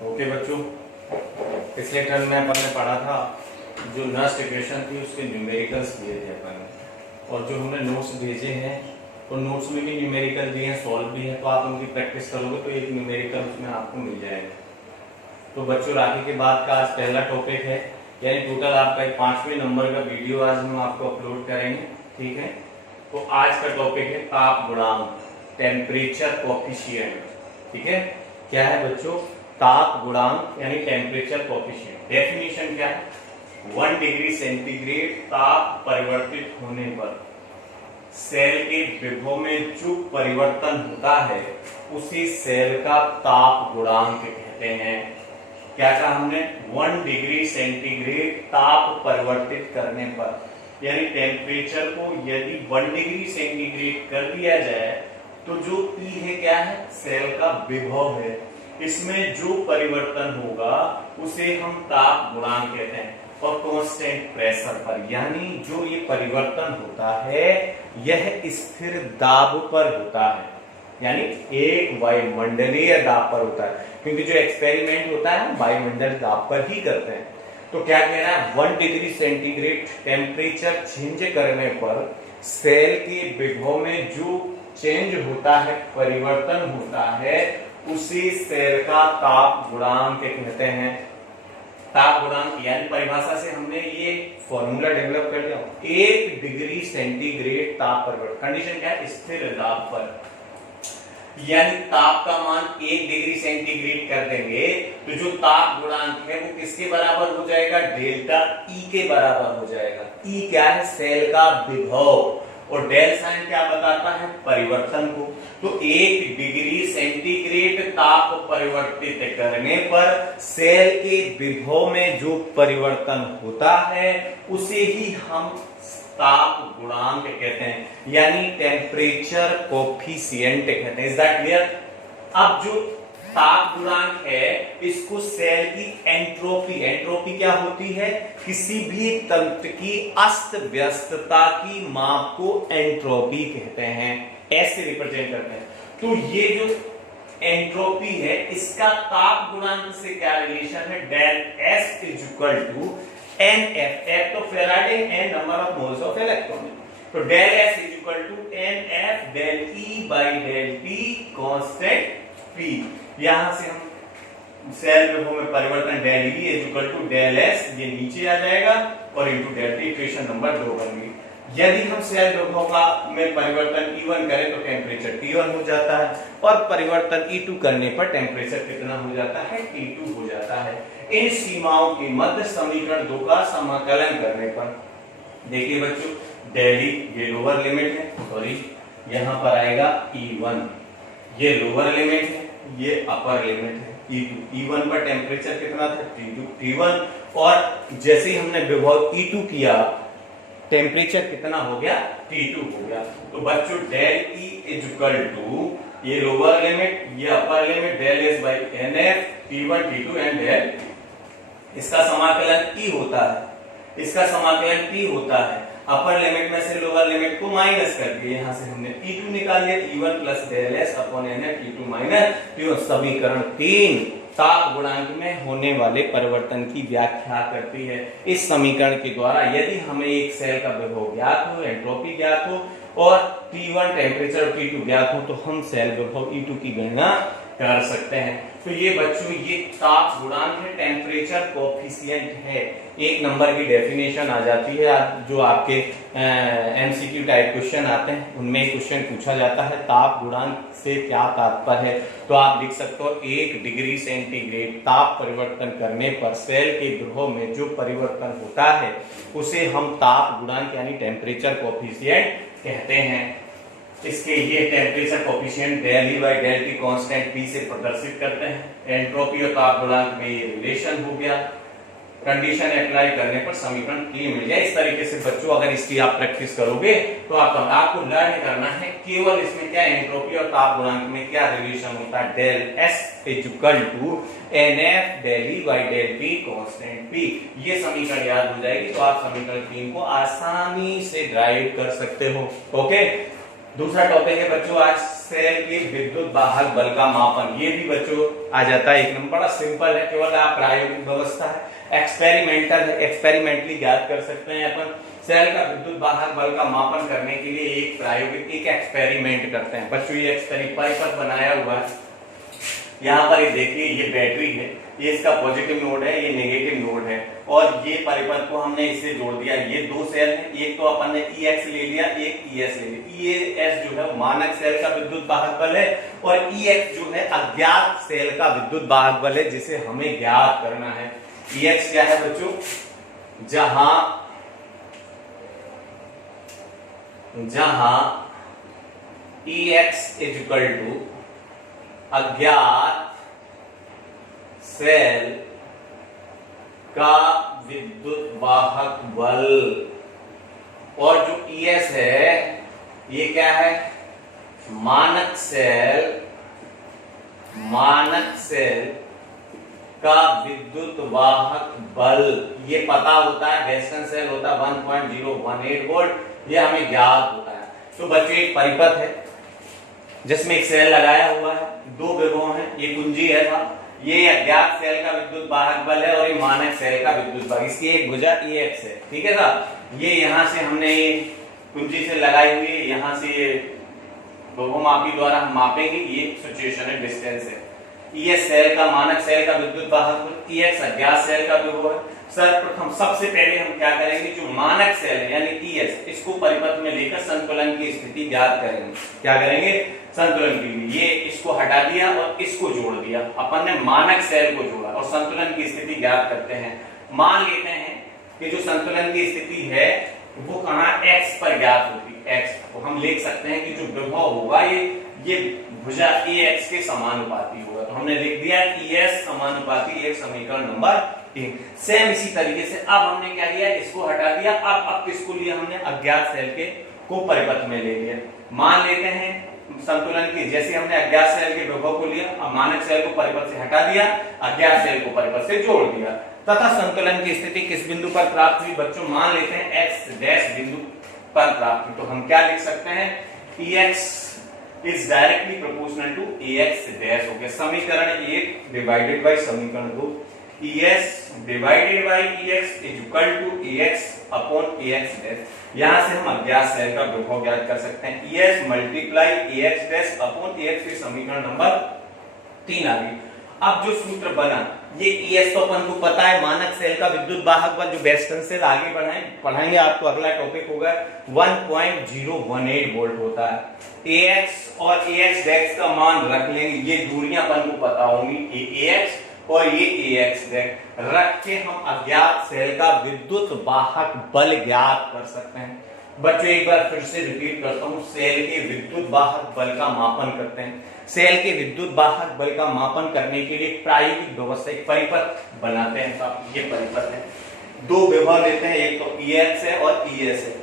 Okay बच्चों, पिछले term में अपन ने पढ़ा था जो नस्ट इक्वेशन थी उसके न्यूमेरिकल्स दिए थे अपन ने, और जो हमने नोट्स भेजे हैं और नोट्स में भी न्यूमेरिकल दिए हैं, सॉल्व भी है, तो आप उनकी प्रैक्टिस करोगे तो एक न्यूमेरिकल उसमें आपको मिल जाएगा। तो बच्चों राखी के बाद का आज पहला टॉपिक है, यानी टोटल आपका 5वें नंबर का वीडियो आज हम आपको अपलोड करेंगे। ठीक है, तो आज का टॉपिक है ताप गुणांक, टेम्परेचर कोफिशिएंट। ठीक है, क्या है बच्चों? ताप गुणांक यानी टेम्परेचर कोफिशिएंट। डेफिनेशन क्या है? 1 डिग्री सेंटीग्रेड ताप परिवर्तित होने पर सेल के विभव में जो परिवर्तन होता है उसी सेल का ताप गुणांक कहते हैं। क्या कहा हमने? 1 डिग्री सेंटीग्रेड ताप परिवर्तित करने पर, यानी टेम्परेचर को यदि 1 डिग्री सेंटीग्रेड कर दिया जाए तो जो T है क्या है? सेल का विभव है। इसमें जो परिवर्तन होगा उसे हम ताप गुणांक कहते हैं। और कांस्टेंट प्रेशर पर, यानी जो ये परिवर्तन होता है यह स्थिर दाब पर होता है, यानी एक वायुमंडलीय दाब पर होता है, क्योंकि जो एक्सपेरिमेंट होता है वायुमंडल दाब पर ही करते हैं। तो क्या कह रहा है? 1 डिग्री सेंटीग्रेड टेम्परेचर चेंज करने पर सेल के विभव में जो चेंज होता है, परिवर्तन होता है, उसी सेल का ताप गुणांक कहते हैं। ताप गुणांक यानी परिभाषा से हमने ये फॉर्मूला डेवलप कर लिया। 1 डिग्री सेंटीग्रेड ताप परिवर्तन, कंडीशन क्या है? स्थिर दाब पर, यानी ताप का मान 1 डिग्री सेंटीग्रेड कर देंगे तो जो ताप गुणांक है वो किसके बराबर हो जाएगा? डेल्टा ई के बराबर हो जाएगा। ई क्या है? सेल का विभव, और डेल साइन क्या बताता है? परिवर्तन को। तो 1 डिग्री सेंटीग्रेड ताप परिवर्तित करने पर सेल के विभव में जो परिवर्तन होता है उसे ही हम ताप गुणांक कहते हैं, यानी टेम्परेचर कोफिशिएंट कहते हैं। Is that clear? अब जो ताप गुणांक है इसको सेल की एंट्रोपी, एंट्रोपी क्या होती है? किसी भी तंत्र की अस्त व्यस्तता की माप को एंट्रोपी कहते हैं, ऐसे रिप्रेजेंट करते हैं। तो ये जो एंट्रोपी है इसका ताप गुणांक से क्या रिलेशन है? Del S is equal to N F, F तो Faraday, N number of moles of electron. तो del S is equal to N F del E by del T constant P. यहां से हम सेल विभव में परिवर्तन del E is equal to del S, ये नीचे आ जाएगा, और into del T, equation number 2 बन गई। यदि हम सेल विभव का में परिवर्तन E1 करें तो टेम्परेचर T1 हो जाता है, और परिवर्तन E2 करने पर टेम्परेचर कितना हो जाता है? T2 हो जाता है। इन सीमाओं के मध्य समीकरण 2 का समाकलन करने पर देखिए बच्चों, डेल ई ये लोअर लिमिट है, सॉरी यहां पर आएगा E1, ये लोअर लिमिट है, ये अपर लिमिट है E2। E1 पर टेम्परेचर कितना था? T1, और जैसे ही हमने विभव E2 किया टेम्परेचर कितना हो गया? T2 हो गया। तो बच्चों del E is equal to ये लोअर लिमिट, ये upper limit, del S by N F, T1 T2 and del, इसका समाकलन E होता है, इसका समाकलन T होता है। अपर लिमिट में से लोअर लिमिट को माइनस कर दिए, यहां से हमने T2 निकाल लिया, T1 plus del S upon N F, T2 minus T1। समीकरण 3 ताप गुणांक में होने वाले परिवर्तन की व्याख्या करती है। इस समीकरण के द्वारा यदि हमें एक सेल का विभव ज्ञात हो, एंट्रोपी ज्ञात हो, और T1 टेम्परेचर और T2 ज्ञात हो, तो हम सेल विभव E2 की गणना कर सकते हैं। तो ये बच्चों ये ताप गुणांक है, टेम्परेचर कोफिशिएंट है। 1 नंबर की डेफिनेशन आ जाती है, जो आपके एमसीक्यू टाइप क्वेश्चन आते हैं उनमें क्वेश्चन पूछा जाता है ताप गुणांक से क्या तात्पर्य है। तो आप लिख सकते हो 1 डिग्री सेंटीग्रेड ताप परिवर्तन करने पर सेल के विभव में जो परिवर्तन होता है उसे हम ताप गुणांक यानी टेम्परेचर कोफिशिएंट कहते हैं। इसके ये temperature coefficient del E by del T constant P से प्रदर्शित करते हैं। एंट्रोपी और ताप गुणांक में ये रिलेशन हो गया। कंडीशन अप्लाई करने पर समीकरण T मिल जाए। इस तरीके से बच्चों अगर इसकी आप प्रैक्टिस करोगे तो आपको लर्न करना है केवल इसमें क्या एंट्रोपी और ताप गुणांक में क्या रिलेशन होता है। Del S is equal to N F del E by del T constant P. ये समीकरण याद हो जाएगी तो आप समीकरण 3 को आसानी से ड्राइव कर सकते हो। ओके, दूसरा टॉपिक है बच्चों आज सेल के विद्युत वाहक बल का मापन, ये भी बच्चों आ जाता है एक नंबर। बड़ा सिंपल है, केवल आप प्रायोगिक व्यवस्था है, एक्सपेरिमेंटल है, एक्सपेरिमेंटली ज्ञात कर सकते हैं अपन। सेल का विद्युत वाहक बल का मापन करने के लिए एक प्रायोगिक एक एक्सपेरिमेंट करते हैं बच्चों। ये परिपथ बनाया हुआ है, यहाँ पर ये देखिए, ये बैटरी है, ये इसका पॉजिटिव नोड है, ये नेगेटिव नोड है, और ये परिपथ को हमने इससे जोड़ दिया। ये दो सेल है, एक तो अपन ने EX ले लिया, एक ES ले लिया। ES जो है मानक सेल का विद्युत वाहक बल है, और EX जो है अज्ञात सेल का विद्युत वाहक बल है, जिसे हमें ज्ञात करना है। EX क्या है बच्चों? जहां EX इज इक्वल टू अज्ञात सेल का विद्युत वाहक बल, और जो ES है ये क्या है? मानक सेल का विद्युत वाहक बल। ये पता होता है, वेस्टर्न सेल होता है 1.018 वोल्ट, ये हमें ज्ञात होता है। तो बच्चों एक परिपथ है जिसमें एक सेल लगाया हुआ है, दो विभव है, ये कुंजी है था, ये अज्ञात सेल का विद्युत वाहक बल है, और ये मानक सेल का विद्युत वाहक, इसकी एक भुजा EX है, ठीक है साहब। ये यहां से हमने ये कुंजी से लगाई हुई है, यहां से ये बहुमापी द्वारा हम मापेंगे, ये सिचुएशन है, डिस्टेंस है। ES सेल का, मानक सेल का विद्युत वाहक बल, EX अज्ञात सेल का विभव है। सर्वप्रथम सबसे पहले हम क्या करेंगे, जो मानक सेल है यानी ES, इसको परिपथ में लेकर संतुलन की स्थिति ज्ञात करेंगे। क्या करेंगे? संतुलन के लिए ये इसको हटा दिया और इसको जोड़ दिया, अपन ने मानक सेल को जोड़ा और संतुलन की स्थिति ज्ञात करते हैं। मान लेते हैं कि जो संतुलन की स्थिति है वो कहां X पर ज्ञात होती है। X को हम लिख सकते हैं कि जो विभव होगा ये भुजा EX के समानुपाती होगा, तो हमने लिख दिया ES समानुपाती, एक समीकरण नंबर 3। सेम इसी तरीके से अब हमने क्या किया, इसको हटा दिया, अब किसको लिया हमने? अज्ञात सेल के को परिपथ में ले लिया। मान लेते हैं संतुलन की, जैसे हमने अज्ञात सेल के विभव को लिया, अब मानक सेल को परिपथ से हटा दिया, अज्ञात सेल को परिपथ से जोड़ दिया, तथा संतुलन की स्थिति किस बिंदु पर प्राप्त हुई बच्चों? मान लेते हैं X डैश बिंदु पर प्राप्त हुई। तो हम क्या लिख सकते हैं? EX is directly proportional to AX dash हो गया। समीकरण 1 डिवाइडेड बाय समीकरण 2, ES divided by EX is equal to AX upon AX dash. यहां से हम अज्ञात सेल का विभव ज्ञात कर सकते हैं। ES multiply AX dash upon AX, के समीकरण नंबर 3 आ गई। अब जो सूत्र बना, ये ES तो अपन को पता है, मानक सेल का विद्युत वाहक बल, जो वेस्टर्न सेल आगे पढ़ाएंगे आपको, अगला टॉपिक होगा 1.018 वोल्ट होता है। AX और AX डैश का मान रख लेंगे, ये दूरियां अपन को पता होंगी, ये AX और ये AX डैश रख के हम अज्ञात सेल का विद्युत वाहक बल ज्ञात कर सकते हैं। बच्चों एक बार फिर से रिपीट करता हूं, सेल के विद्युत वाहक बल का मापन करते हैं। सेल के विद्युत वाहक बल का मापन करने के लिए प्रायोगिक व्यवस्था, एक परिपथ बनाते हैं। साहब ये परिपथ है, दो विभव लेते हैं, एक तो EX है और ES है,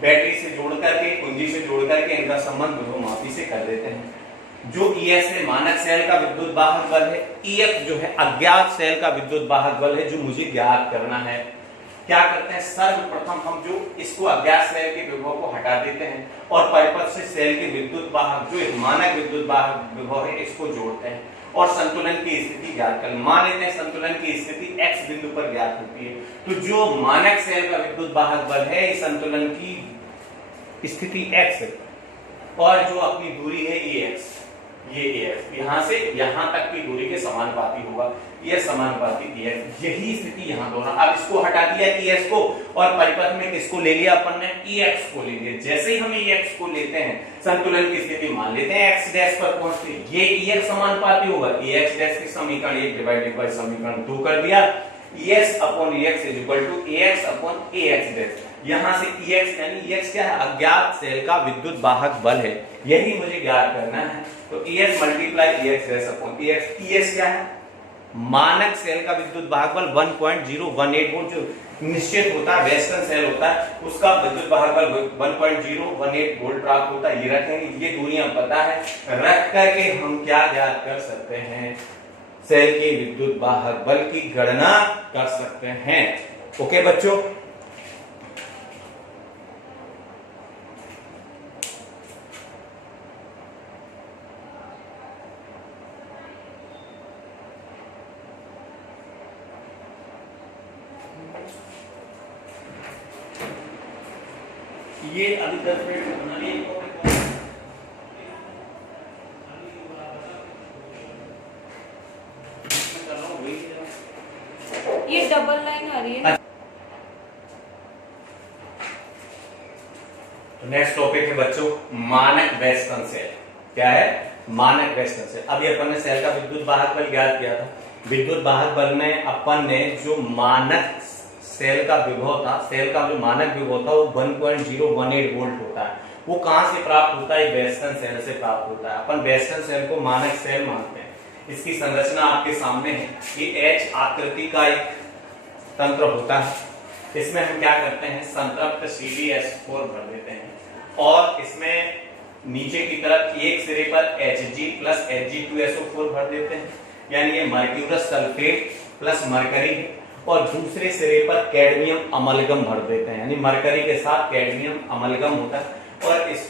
बैटरी से जोड़ करके, कुंजी से जोड़ करके इनका संबंध विभवमापी से कर देते हैं। जो ES है मानक सेल का विद्युत वाहक बल है, EX जो है अज्ञात सेल का विद्युत वाहक बल है, जो मुझे ज्ञात करना है। क्या करते हैं, सर्वप्रथम हम जो इसको अज्ञात सेल के विभव को हटा देते हैं और परिपथ से सेल के विद्युत वाहक, जो एक मानक विद्युत वाहक विभव है, इसको जोड़ते हैं और संतुलन की स्थिति ज्ञात कर। मान लेते हैं संतुलन की स्थिति X बिंदु पर ज्ञात होती है, तो जो मानक सेल का विद्युत वाहक बल है, इस संतुलन की स्थिति X है, और जो अपनी दूरी है EX, ये AX, यहां से यहां तक की दूरी के समानुपाती होगा, ये समानुपाती EX। यही स्थिति यहां दोनों। अब इसको हटा दिया ES को और परिपथ में किसको ले लिया अपन ने? EX को ले लिया। जैसे ही हम EX को लेते हैं, संतुलन की स्थिति मान लेते हैं X डैश पर पहुंचते, ये EX समानुपाती होगा, EX डैश के समीकरण 1 डिवाइडेड बाय समीकरण 2 कर दिया, ES upon EX is equal to AX upon AX dash. यहां से EX यानी EX क्या है? अज्ञात सेल का विद्युत वाहक बल है, यही मुझे ज्ञात करना है। तो ES multiply EX dash upon AX। ES क्या है? मानक सेल का विद्युत वाहक बल 1.018 वोल्ट, जो निश्चित होता है, वेस्टर्न सेल होता है, उसका विद्युत वाहक बल 1.018 वोल्ट प्राप्त होता है। ये रखेंगे, ये दूरियां पता है, रख करके हम क्या ज्ञात कर सकते हैं? सेल के विद्युत वाहक बल की गणना कर सकते हैं। ओके बच्चों, ये अभी 10 मिनट में बना लिए। ये डबल लाइन आ रही है। नेक्स्ट टॉपिक है बच्चों मानक वेस्टर्न सेल। क्या है? मानक वेस्टर्न सेल। अभी अपन ने सेल का विद्युत वाहक बल ज्ञात किया था। विद्युत वाहक बल में अपन ने जो मानक सेल का विभव था, सेल का जो मानक विभव था वो 1.018 वोल्ट होता है। वो कहां से प्राप्त होता है? वेस्टर्न सेल से प्राप्त होता है। अपन वेस्टर्न सेल को मानक सेल मानते हैं। इसकी संरचना आपके सामने है कि एच आकृति का एक तंत्र होता है। इसमें हम क्या करते हैं? संतृप्त CdS4 भर देते हैं और इसमें नीचे की तरफ एक सिरे पर Hg प्लस Hg2SO4 भर देते हैं, यानी ये मर्क्यूरस सल्फेट प्लस मरकरी, और दूसरे सिरे पर कैडमियम अमलगम भर देते हैं, यानी मरकरी के साथ कैडमियम अमलगम होता है। और इस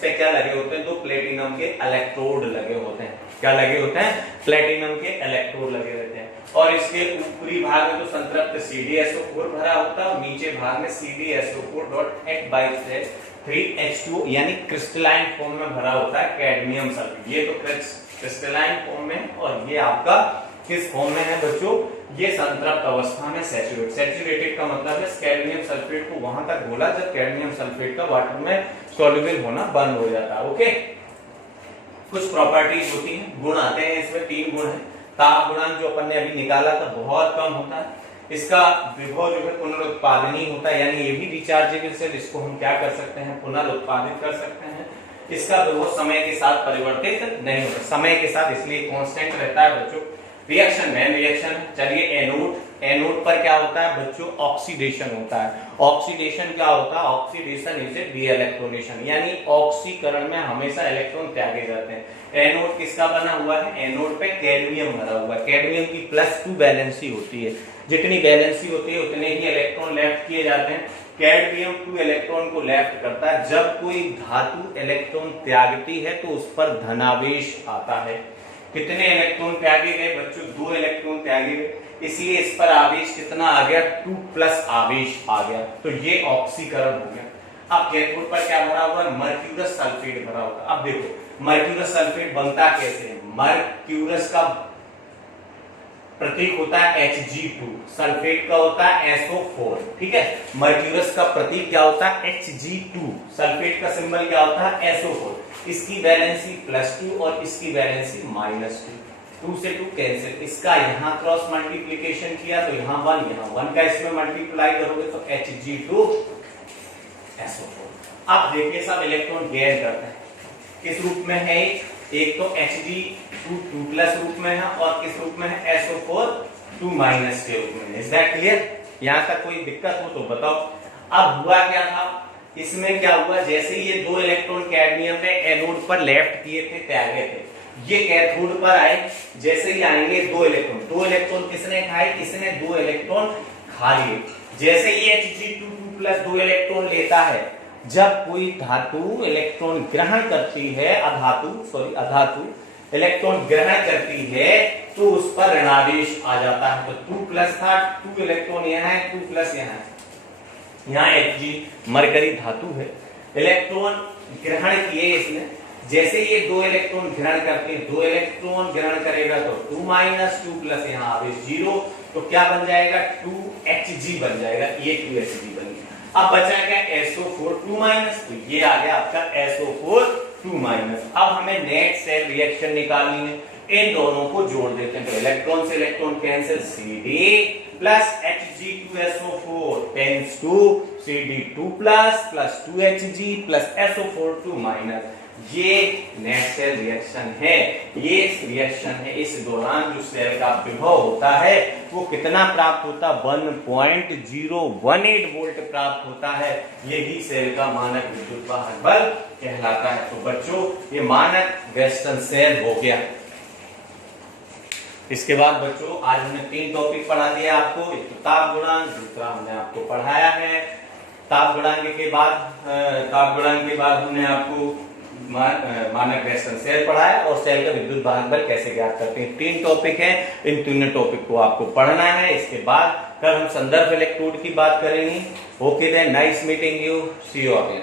पे क्या लगे होते हैं? दो प्लेटिनम के इलेक्ट्रोड लगे होते हैं। क्या लगे होते हैं? प्लेटिनम के इलेक्ट्रोड लगे रहते हैं। और इसके ऊपरी भाग में तो संतृप्त CdSO4 भरा होता है और नीचे भाग में CdSO4.8/3H2 यानी क्रिस्टलाइन फॉर्म में भरा होता है कैडमियम सल्फेट। ये तो क्रिस्टलाइन फॉर्म में, और ये आपका किस फॉर्म में है बच्चों? ये संतृप्त अवस्था में सैचुरेटेड का मतलब है कैडमियम सल्फेट को वहां तक घोला जब कैडमियम सल्फेट का वाटर में सॉल्युबल होना बंद हो जाता है। ओके, कुछ प्रॉपर्टीज होती हैं, गुण आते हैं इसमें। 3 गुण है। ताप गुणांक जो अपन ने अभी निकाला था बहुत कम होता है। इसका विभव जो है पुनरुत्पादनीय होता है, यानी ये भी रिचार्जेबल सेल, इसको हम क्या कर सकते हैं? पुनरुत्पादित कर सकते हैं। इसका विभव समय के साथ परिवर्तित नहीं होता, समय के साथ इसलिए कांस्टेंट रहता है बच्चों। रिएक्शन में रिएक्शन, चलिए एनोड पर क्या होता है बच्चों? ऑक्सीडेशन होता है। ऑक्सीडेशन क्या होता है? ऑक्सीडेशन इज ए डी इलेक्ट्रोनेशन, यानी ऑक्सीकरण में हमेशा इलेक्ट्रॉन त्यागे जाते हैं। एनोड किसका बना हुआ है? एनोड पे कैडमियम भरा हुआ है। कैडमियम की +2 वैलेंसी होती है। जितनी वैलेंसी होती है उतने ही इलेक्ट्रॉन लेफ्ट किए जाते हैं। कैडमियम 2 इलेक्ट्रॉन को लेफ्ट करता है। जब कोई धातु इलेक्ट्रॉन त्यागती है तो उस पर धनावेश आता है। कितने इलेक्ट्रॉन त्यागे गए बच्चों? 2 इलेक्ट्रॉन त्यागे गए, इसलिए इस पर आवेश कितना आ गया? 2+ आवेश आ गया। तो ये ऑक्सीकरण हो गया। अब कैथोड पर क्या भरा हुआ है? मर्क्यूरस सल्फेट भरा होगा। अब देखो मर्क्यूरस सल्फेट बनता कैसे है? मर्क्यूरस का प्रतीक होता है Hg2, सल्फेट का होता है SO4। ठीक है, मर्क्यूरस का प्रतीक क्या होता है? Hg2, सल्फेट का सिंबल क्या होता है? SO4। इसकी वैलेंसी +2 और इसकी वैलेंसी -2। 2 से 2 कैंसिल। इसका यहाँ क्रॉस मल्टीप्लीकेशन किया तो यहाँ 1, यहाँ 1 का इसमें मल्टीप्लाई करोगे तो Hg2 SO4। अब देखिए सब इलेक्ट्रॉन गेन करते हैं। किस रूप में है? एक तो Hg2 रूप में है और किस रूप में है? SO4 2- के रूप में। Is that clear? यहां तक कोई दिक्कत हो तो बताओ। अब हुआ क्या था इसमें? क्या हुआ? जैसे ही ये 2 इलेक्ट्रॉन कैडमियम ने एनोड पर लेफ्ट किए थे, त्यागे थे, ये कैथोड पर आए। जैसे ही आएंगे 2 इलेक्ट्रॉन किसने खाए? इसने 2 इलेक्ट्रॉन खा लिए। जैसे ही Hg2 2 इलेक्ट्रॉन लेता है, जब कोई धातु इलेक्ट्रॉन ग्रहण करती है, अधातु इलेक्ट्रॉन ग्रहण करती है तो उस पर ऋणावेश आ जाता है। तो 2+ था, 2 इलेक्ट्रॉन यहाँ है, 2+ यहाँ है। यहाँ Hg मरकरी धातु है, इलेक्ट्रॉन ग्रहण किए इसने। जैसे ये 2 इलेक्ट्रॉन ग्रहण करते हैं, 2 इलेक्ट्रॉन ग्रहण करेगा तो 2-2+ यहाँ आवेश 0, तो क्या बन जाएगा? 2Hg बन जाएगा। ये 2Hg बन गया। अब बचा क्या? SO4 2-, तो ये आ गया आपका SO4 2-। अब हमें नेट सेल रिएक्शन निकालनी है। इन दोनों को जोड़ देते हैं तो इलेक्ट्रॉन से electron cancel, Cd plus Hg2SO4 tends to Cd2 plus 2Hg plus SO4 2-। ये नेट सेल रिएक्शन है। ये रिएक्शन है, इस दौरान जो सेल का विभव होता है वो कितना प्राप्त होता है? 1.018 वोल्ट प्राप्त होता है। यही सेल का मानक विद्युत वाहक बल कहलाता है। तो बच्चों ये मानक वेस्टर्न सेल हो गया। इसके बाद बच्चों आज हमने 3 टॉपिक पढ़ा दिया आपको। एक तो ताप गुणांक, दूसरा हमने आपको पढ़ाया है ताप गुणांक के बाद हमने आपको मानक रेस्टन सेल पढ़ा है और सेल का विद्युत वाहक बल कैसे ज्ञात करते हैं। 3 टॉपिक हैं, इन तीनों टॉपिक को आपको पढ़ना है। इसके बाद कल हम संदर्भ इलेक्ट्रोड की बात करेंगे। Okay then, nice meeting you, see you again.